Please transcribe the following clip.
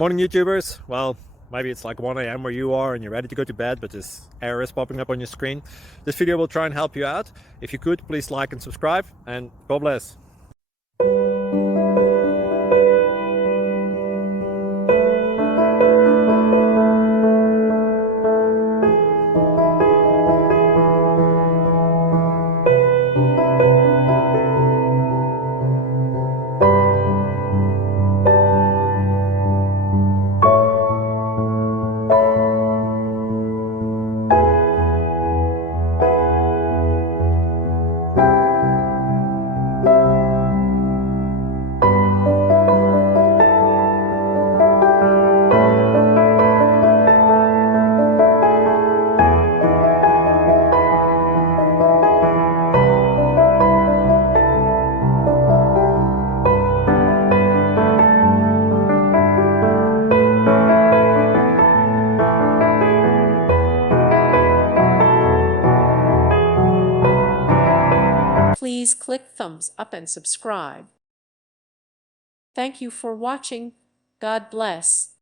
Morning YouTubers. Well, maybe it's like 1 a.m. where you are and you're ready to go to bed, but this error is popping up on your screen. This video will try and help you out. If you could, please like and subscribe, and God bless. Please click thumbs up and subscribe. Thank you for watching. God bless.